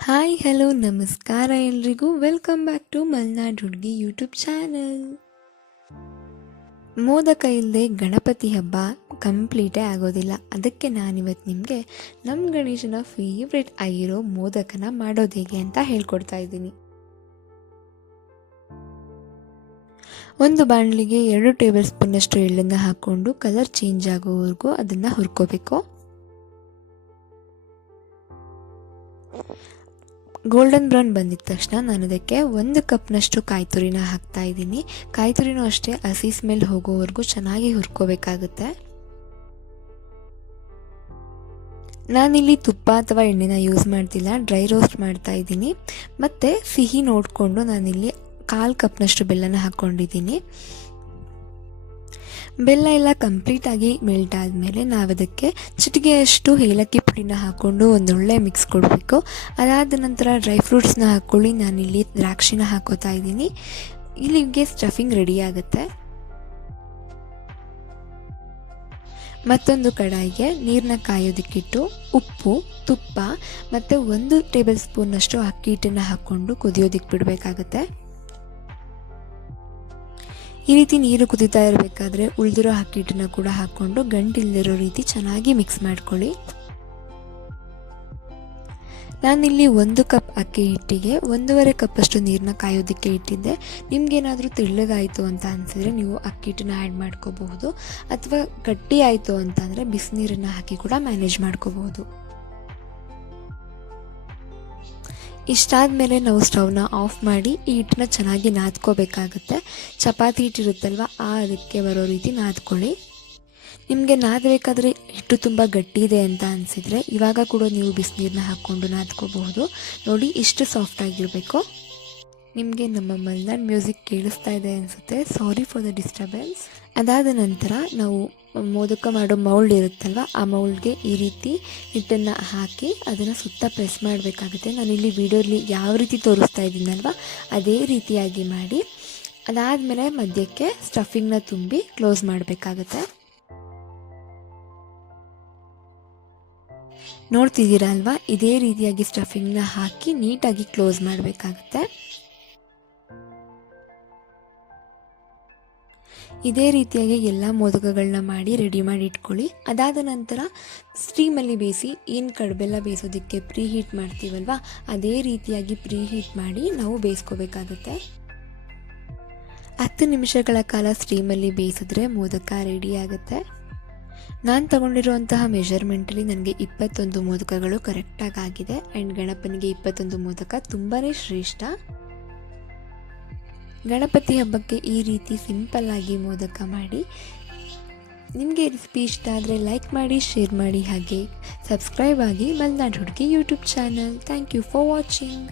Hi hello ನಮಸ್ಕಾರ ಎಲ್ರಿಗೂ. Welcome back to Malnad ಹುಡುಗಿ ಯೂಟ್ಯೂಬ್ ಚಾನಲ್. ಮೋದಕ ಇಲ್ಲದೆ ಗಣಪತಿ ಹಬ್ಬ ಕಂಪ್ಲೀಟೇ ಆಗೋದಿಲ್ಲ. ಅದಕ್ಕೆ ನಾನಿವತ್ತು ನಿಮಗೆ ನಮ್ಮ ಗಣೇಶನ ಫೇವ್ರೆಟ್ ಆಗಿರೋ ಮೋದಕನ ಮಾಡೋದು ಹೇಗೆ ಅಂತ ಹೇಳ್ಕೊಡ್ತಾ ಇದ್ದೀನಿ. ಒಂದು ಬಾಣಲಿಗೆ 2 ಟೇಬಲ್ ಸ್ಪೂನಷ್ಟು ಎಳ್ಳನ್ನು ಹಾಕ್ಕೊಂಡು ಕಲರ್ ಚೇಂಜ್ ಆಗೋವರೆಗೂ ಅದನ್ನು ಹುರ್ಕೋಬೇಕು. ಗೋಲ್ಡನ್ ಬ್ರೌನ್ ಬಂದಿದ ತಕ್ಷಣ ನಾನು ಅದಕ್ಕೆ 1 ಕಪ್ನಷ್ಟು ಕಾಯಿ ತುರಿನ ಹಾಕ್ತಾ ಇದ್ದೀನಿ. ಕಾಯಿ ತುರಿನೂ ಅಷ್ಟೇ ಹಸಿ ಸ್ಮೆಲ್ ಹೋಗೋವರೆಗೂ ಚೆನ್ನಾಗಿ ಹುರ್ಕೋಬೇಕಾಗುತ್ತೆ. ನಾನಿಲ್ಲಿ ತುಪ್ಪ ಅಥವಾ ಎಣ್ಣೆನ ಯೂಸ್ ಮಾಡ್ತಿಲ್ಲ, ಡ್ರೈ ರೋಸ್ಟ್ ಮಾಡ್ತಾ ಇದ್ದೀನಿ. ಮತ್ತು ಸಿಹಿ ನೋಡಿಕೊಂಡು ನಾನಿಲ್ಲಿ 1/4 ಕಪ್ನಷ್ಟು ಬೆಲ್ಲನ ಹಾಕ್ಕೊಂಡಿದ್ದೀನಿ. ಬೆಲ್ಲ ಎಲ್ಲ ಕಂಪ್ಲೀಟಾಗಿ ಮೆಲ್ಟ್ ಆದಮೇಲೆ ನಾವು ಅದಕ್ಕೆ ಚಿಟಿಕೆಯಷ್ಟು ಏಲಕ್ಕಿ ಪುಡಿನ ಹಾಕ್ಕೊಂಡು ಒಂದೊಳ್ಳೆ ಮಿಕ್ಸ್ ಕೊಡಬೇಕು. ಅದಾದ ನಂತರ ಡ್ರೈ ಫ್ರೂಟ್ಸ್ನ ಹಾಕ್ಕೊಳ್ಳಿ. ನಾನಿಲ್ಲಿ ದ್ರಾಕ್ಷಿನ ಹಾಕೋತಾ ಇದ್ದೀನಿ. ಇಲ್ಲಿಗೆ ಸ್ಟಫಿಂಗ್ ರೆಡಿ ಆಗುತ್ತೆ. ಮತ್ತೊಂದು ಕಡಾಯಿಗೆ ನೀರನ್ನ ಕಾಯೋದಕ್ಕಿಟ್ಟು ಉಪ್ಪು, ತುಪ್ಪ ಮತ್ತು 1 ಟೇಬಲ್ ಸ್ಪೂನಷ್ಟು ಅಕ್ಕಿ ಹಿಟ್ಟನ್ನು ಹಾಕ್ಕೊಂಡು ಕುದಿಯೋದಕ್ಕೆ ಬಿಡಬೇಕಾಗತ್ತೆ. ಈ ರೀತಿ ನೀರು ಕುದೀತಾ ಇರಬೇಕಾದ್ರೆ ಉಳಿದಿರೋ ಅಕ್ಕಿ ಹಿಟ್ಟನ್ನು ಕೂಡ ಹಾಕ್ಕೊಂಡು ಗಂಟಿಲ್ದಿರೋ ರೀತಿ ಚೆನ್ನಾಗಿ ಮಿಕ್ಸ್ ಮಾಡ್ಕೊಳ್ಳಿ. ನಾನಿಲ್ಲಿ 1 ಕಪ್ ಅಕ್ಕಿ ಹಿಟ್ಟಿಗೆ 1.5 ಕಪ್ಪಷ್ಟು ನೀರನ್ನ ಕಾಯೋದಕ್ಕೆ ಇಟ್ಟಿದ್ದೆ. ನಿಮಗೇನಾದರೂ ತೆಳ್ಳಗಾಯಿತು ಅಂತ ಅನಿಸಿದ್ರೆ ನೀವು ಅಕ್ಕಿ ಹಿಟ್ಟನ್ನ ಆ್ಯಡ್ ಮಾಡ್ಕೋಬಹುದು, ಅಥವಾ ಗಟ್ಟಿ ಆಯಿತು ಅಂತಂದರೆ ಬಿಸಿನೀರನ್ನು ಹಾಕಿ ಕೂಡ ಮ್ಯಾನೇಜ್ ಮಾಡ್ಕೋಬಹುದು. ಇಷ್ಟಾದ ಮೇಲೆ ನಾವು ಸ್ಟವ್ನ ಆಫ್ ಮಾಡಿ ಈ ಹಿಟ್ಟನ್ನ ಚೆನ್ನಾಗಿ ನಾದ್ಕೋಬೇಕಾಗುತ್ತೆ. ಚಪಾತಿ ಹಿಟ್ಟಿರುತ್ತಲ್ವ ಅದಕ್ಕೆ ಬರೋ ರೀತಿ ನಾದ್ಕೊಳ್ಳಿ. ನಿಮಗೆ ನಾದಬೇಕಾದ್ರೆ ಹಿಟ್ಟು ತುಂಬ ಗಟ್ಟಿ ಇದೆ ಅಂತ ಅನಿಸಿದರೆ ಇವಾಗ ಕೂಡ ನೀವು ಬಿಸಿನೀರನ್ನ ಹಾಕ್ಕೊಂಡು ನಾದ್ಕೋಬಹುದು. ನೋಡಿ, ಇಷ್ಟು ಸಾಫ್ಟಾಗಿರಬೇಕು. ನಿಮಗೆ ನಮ್ಮ ಮಲ್ನಾಡ್ ಮ್ಯೂಸಿಕ್ ಕೇಳಿಸ್ತಾ ಇದೆ ಅನಿಸುತ್ತೆ, ಸಾರಿ ಫಾರ್ ದ ಡಿಸ್ಟರ್ಬೆನ್ಸ್. ಅದಾದ ನಂತರ ನಾವು ಮೋದಕ ಮಾಡೋ ಮೌಲ್ಡ್ ಇರುತ್ತಲ್ವ ಆ ಮೌಲ್ಡ್ಗೆ ಈ ರೀತಿ ಹಿಟ್ಟನ್ನು ಹಾಕಿ ಅದನ್ನು ಸುತ್ತ ಪ್ರೆಸ್ ಮಾಡಬೇಕಾಗುತ್ತೆ. ನಾನಿಲ್ಲಿ ವಿಡಿಯೋಲಿ ಯಾವ ರೀತಿ ತೋರಿಸ್ತಾ ಇದ್ದೀನಲ್ವ ಅದೇ ರೀತಿಯಾಗಿ ಮಾಡಿ ಅದಾದಮೇಲೆ ಮಧ್ಯಕ್ಕೆ ಸ್ಟಫಿಂಗ್ನ ತುಂಬಿ ಕ್ಲೋಸ್ ಮಾಡಬೇಕಾಗತ್ತೆ. ನೋಡ್ತಿದ್ದೀರಾ ಅಲ್ವಾ, ಇದೇ ರೀತಿಯಾಗಿ ಸ್ಟಫಿಂಗ್ನ ಹಾಕಿ ನೀಟಾಗಿ ಕ್ಲೋಸ್ ಮಾಡಬೇಕಾಗತ್ತೆ. ಇದೇ ರೀತಿಯಾಗಿ ಎಲ್ಲ ಮೋದಕಗಳನ್ನ ಮಾಡಿ ರೆಡಿ ಮಾಡಿ ಇಟ್ಕೊಳ್ಳಿ. ಅದಾದ ನಂತರ ಸ್ಟೀಮಲ್ಲಿ ಬೇಯಿಸಿ ಏನು ಕಡುಬೆಲ್ಲ ಬೇಯಿಸೋದಕ್ಕೆ ಪ್ರೀ ಹೀಟ್ ಮಾಡ್ತೀವಲ್ವ ಅದೇ ರೀತಿಯಾಗಿ ಪ್ರೀ ಹೀಟ್ ಮಾಡಿ ನಾವು ಬೇಯಿಸ್ಕೋಬೇಕಾಗುತ್ತೆ. 10 ನಿಮಿಷಗಳ ಕಾಲ ಸ್ಟೀಮಲ್ಲಿ ಬೇಯಿಸಿದ್ರೆ ಮೋದಕ ರೆಡಿ ಆಗುತ್ತೆ. ನಾನು ತಗೊಂಡಿರುವಂತಹ ಮೆಷರ್ಮೆಂಟಲ್ಲಿ ನನಗೆ 21 ಮೋದಕಗಳು ಕರೆಕ್ಟಾಗಿ ಆಗಿದೆ. ಆ್ಯಂಡ್ ಗಣಪನಿಗೆ 21 ಮೋದಕ ತುಂಬಾ ಶ್ರೇಷ್ಠ. ಗಣಪತಿ ಹಬ್ಬಕ್ಕೆ ಈ ರೀತಿ ಸಿಂಪಲ್ಲಾಗಿ ಮೋದಕ ಮಾಡಿ. ನಿಮಗೆ ರೆಸಿಪಿ ಇಷ್ಟ ಆದರೆ ಲೈಕ್ ಮಾಡಿ, ಶೇರ್ ಮಾಡಿ, ಹಾಗೆ ಸಬ್ಸ್ಕ್ರೈಬ್ ಆಗಿ ಮಲ್ನಾಡ್ ಹುಡುಗಿ YouTube channel. Thank you for watching.